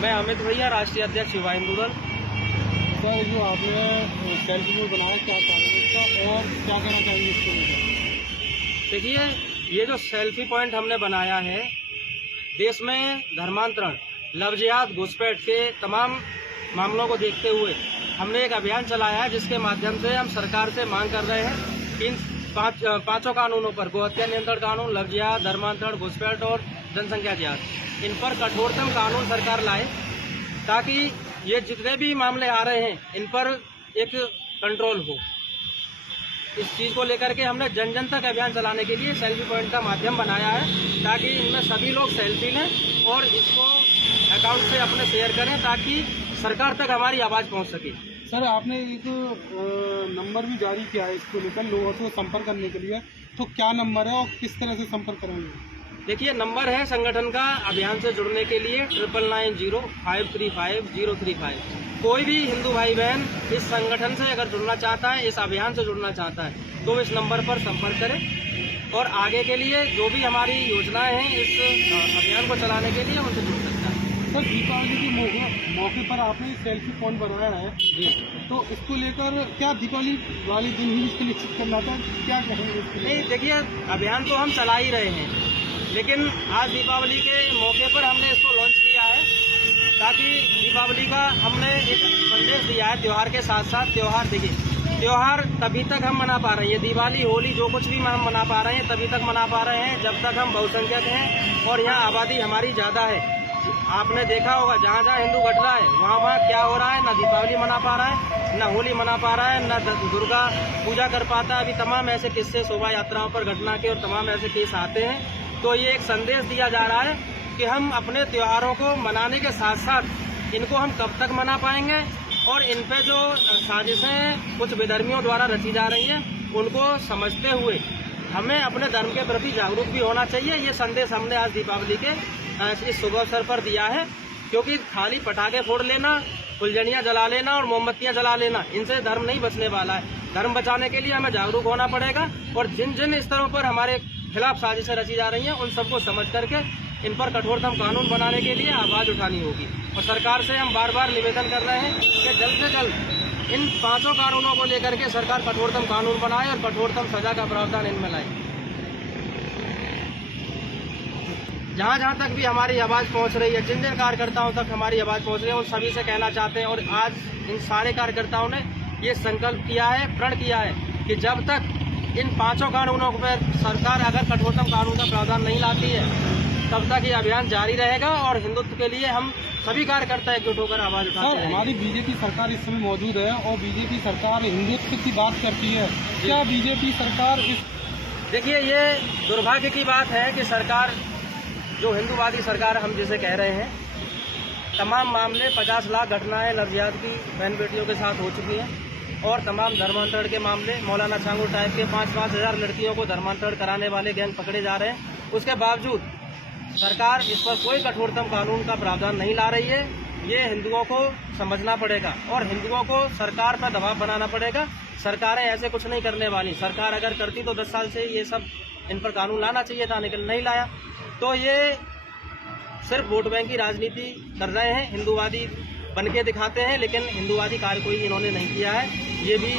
मैं अमित भैया, राष्ट्रीय अध्यक्ष युवा हिंदू दल। सर, जो आपने सेल्फी बोर्ड बनाया, क्या कारण है इसका और क्या कहना चाहेंगे इसके लिए? देखिए, ये जो सेल्फी पॉइंट हमने बनाया है, देश में धर्मांतरण, लव जिहाद, घुसपैठ के तमाम मामलों को देखते हुए हमने एक अभियान चलाया है, जिसके माध्यम से हम सरकार से मांग कर रहे हैं कि इन पांचों कानूनों पर, गोहत्या नियंत्रण कानून, लव जिहाद, धर्मांतरण, घुसपैठ और जनसंख्या जिहाद, इन पर कठोरतम कानून सरकार लाए, ताकि ये जितने भी मामले आ रहे हैं इन पर एक कंट्रोल हो। इस चीज़ को लेकर के हमने जन जन तक अभियान चलाने के लिए सेल्फी पॉइंट का माध्यम बनाया है, ताकि इनमें सभी लोग सेल्फी लें और इसको अकाउंट से अपने शेयर करें, ताकि सरकार तक हमारी आवाज़ पहुंच सके। सर, आपने एक नंबर भी जारी किया है इसको लेकर लोगों से संपर्क करने के लिए, तो क्या नंबर है और किस तरह से संपर्क करेंगे? देखिए, नंबर है संगठन का अभियान से जुड़ने के लिए 9990-535-035। कोई भी हिंदू भाई बहन इस संगठन से अगर जुड़ना चाहता है, इस अभियान से जुड़ना चाहता है, तो इस नंबर पर संपर्क करें और आगे के लिए जो भी हमारी योजनाएं हैं इस अभियान को चलाने के लिए उनसे जुड़ सकता है। सर, दीपावली के मौके पर आपने सेल्फी पॉइंट बनाया है जी, तो इसको लेकर क्या दीपावली वाले दिन ही इसको निश्चित करना था, क्या कहेंगे इसके लिए? नहीं, देखिए, अभियान तो हम चला ही रहे हैं, लेकिन आज दीपावली के मौके पर हमने इसको लॉन्च किया है, ताकि दीपावली का हमने एक संदेश दिया है। त्यौहार के साथ साथ त्यौहार, देखिए, त्यौहार तभी तक हम मना पा रहे हैं, दिवाली, होली, जो कुछ भी हम मना पा रहे हैं तभी तक मना पा रहे हैं जब तक हम बहुसंख्यक हैं और यहाँ आबादी हमारी ज़्यादा है। आपने देखा होगा, जहाँ जहाँ हिंदू घट रहा है वहाँ क्या हो रहा है, ना दीपावली मना पा रहा है, ना होली मना पा रहा है, ना दुर्गा पूजा कर पाता है। अभी तमाम ऐसे किस्से शोभा यात्राओं पर घटना के और तमाम ऐसे केस आते हैं। तो ये एक संदेश दिया जा रहा है कि हम अपने त्योहारों को मनाने के साथ साथ इनको हम कब तक मना पाएंगे, और इन पे जो साजिशें कुछ बेधर्मियों द्वारा रची जा रही हैं उनको समझते हुए हमें अपने धर्म के प्रति जागरूक भी होना चाहिए। ये संदेश हमने आज दीपावली के इस शुभ अवसर पर दिया है, क्योंकि खाली पटाखे फोड़ लेना, फुलझड़ियाँ जला लेना और मोमबत्तियाँ जला लेना, इनसे धर्म नहीं बचने वाला है। धर्म बचाने के लिए हमें जागरूक होना पड़ेगा और जिन जिन स्तरों पर हमारे खिलाफ साजिशें रची जा रही हैं उन सबको समझ करके इन पर कठोरतम कानून बनाने के लिए आवाज़ उठानी होगी। और सरकार से हम बार बार निवेदन कर रहे हैं कि जल्द से जल्द इन पांचों कानूनों को लेकर के सरकार कठोरतम कानून बनाए और कठोरतम सजा का प्रावधान इनमें लाए। जहाँ जहाँ तक भी हमारी आवाज़ पहुँच रही है, जिन जिन कार्यकर्ताओं तक हमारी आवाज़ पहुँच रही है, उन सभी से कहना चाहते हैं, और आज इन सारे कार्यकर्ताओं ने ये संकल्प किया है, प्रण किया है कि जब तक इन पांचों कानूनों पर सरकार अगर कठोरतम कानून का प्रावधान नहीं लाती है, तब तक ये अभियान जारी रहेगा और हिंदुत्व के लिए हम सभी कार्यकर्ता एकजुट होकर आवाज़ उठाते हैं। हमारी बीजेपी सरकार इस समय मौजूद है और बीजेपी सरकार हिंदुत्व की बात करती है, क्या बीजेपी सरकार इस... देखिए, ये दुर्भाग्य की बात है कि सरकार, जो हिंदूवादी सरकार हम जिसे कह रहे हैं, तमाम मामले 50 लाख घटनाएं लव जिहाद की बहन बेटियों के साथ हो चुकी हैं और तमाम धर्मांतरण के मामले, मौलाना चांगुर टाइप के 5-5 हज़ार लड़कियों को धर्मांतरण कराने वाले गैंग पकड़े जा रहे हैं। उसके बावजूद सरकार इस पर कोई कठोरतम कानून का प्रावधान नहीं ला रही है। ये हिंदुओं को समझना पड़ेगा और हिंदुओं को सरकार पर दबाव बनाना पड़ेगा। सरकारें ऐसे कुछ नहीं करने वाली। सरकार अगर करती तो 10 साल से ये सब इन पर कानून लाना चाहिए था, लेकिन नहीं लाया। तो ये सिर्फ वोट बैंक की राजनीति कर रहे हैं, हिंदूवादी बनके दिखाते हैं, लेकिन हिंदूवादी कार्य कोई इन्होंने नहीं किया है। ये भी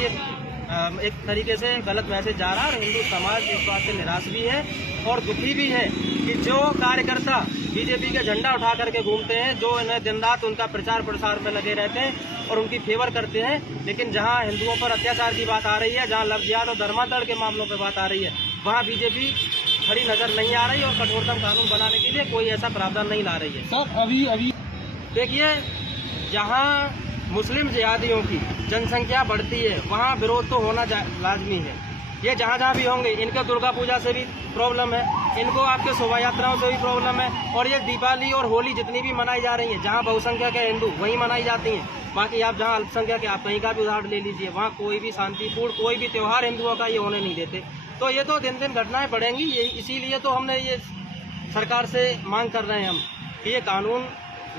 एक तरीके से गलत मैसेज जा रहा है और हिंदू समाज इस बात से निराश भी है और दुखी भी है कि जो कार्यकर्ता बीजेपी के झंडा उठा करके घूमते हैं, जो इन्हें दिन रात उनका प्रचार प्रसार में लगे रहते हैं और उनकी फेवर करते हैं, लेकिन जहां हिंदुओं पर अत्याचार की बात आ रही है, जहां लव जिहाद और धर्मांतरण के मामलों पर बात आ रही है, वहाँ बीजेपी खड़ी नजर नहीं आ रही और कठोरतम कानून बनाने के लिए कोई ऐसा प्रावधान नहीं ला रही है। सर, अभी देखिए, जहां मुस्लिम जिहादियों की जनसंख्या बढ़ती है वहां विरोध तो होना लाजमी है। ये जहां जहां भी होंगे, इनका दुर्गा पूजा से भी प्रॉब्लम है, इनको आपके शोभा यात्राओं से भी प्रॉब्लम है, और ये दीपावली और होली जितनी भी मनाई जा रही है, जहां बहुसंख्यक है हिंदू वहीं मनाई जाती हैं। बाकी आप जहां अल्पसंख्यक है, आप कहीं का भी उदाहरण ले लीजिए, वहाँ कोई भी शांतिपूर्ण कोई भी त्यौहार हिंदुओं का ये होने नहीं देते। तो ये तो दिन दिन घटनाएं बढ़ेंगी, ये इसीलिए तो हमने ये सरकार से मांग कर रहे हैं हम कि ये कानून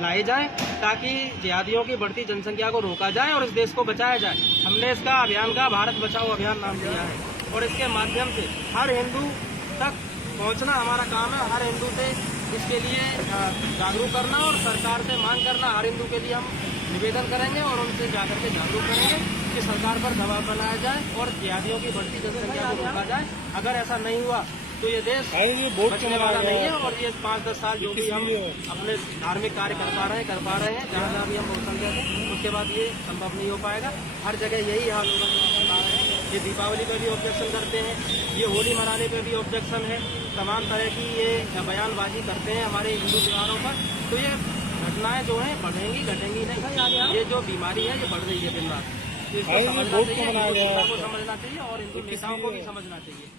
लाए जाएं, ताकि जिहादियों की बढ़ती जनसंख्या को रोका जाए और इस देश को बचाया जाए। हमने इसका अभियान का भारत बचाओ अभियान नाम दिया है और इसके माध्यम से हर हिंदू तक पहुंचना हमारा काम है। हर हिंदू से इसके लिए जागरूक करना और सरकार से मांग करना हर हिंदू के लिए हम निवेदन करेंगे और उनसे जाकर के जागरूक करेंगे कि सरकार पर दबाव बनाया जाए और जिहादियों की बढ़ती जनसंख्या को रोका जाए। अगर ऐसा नहीं हुआ तो ये देश बचने वाला नहीं है और ये 5-10 साल जो भी हम अपने धार्मिक कार्य कर पा रहे हैं जहाँ जहाँ भी हम मौसम देते हैं उसके बाद ये संभव नहीं हो पाएगा। हर जगह यही हाल होगा। ये दीपावली पे भी ऑब्जेक्शन करते हैं, ये होली मनाने पे भी ऑब्जेक्शन है, तमाम तरह की ये बयानबाजी करते हैं हमारे हिंदू त्योहारों पर। तो ये घटनाएं जो हैं बढ़ेंगी घटेंगी नहीं, ये जो बीमारी है ये बढ़ रही है दिन रात। इसको समझना चाहिए, हिंदू को समझना चाहिए और हिंदू नेताओं को भी समझना चाहिए।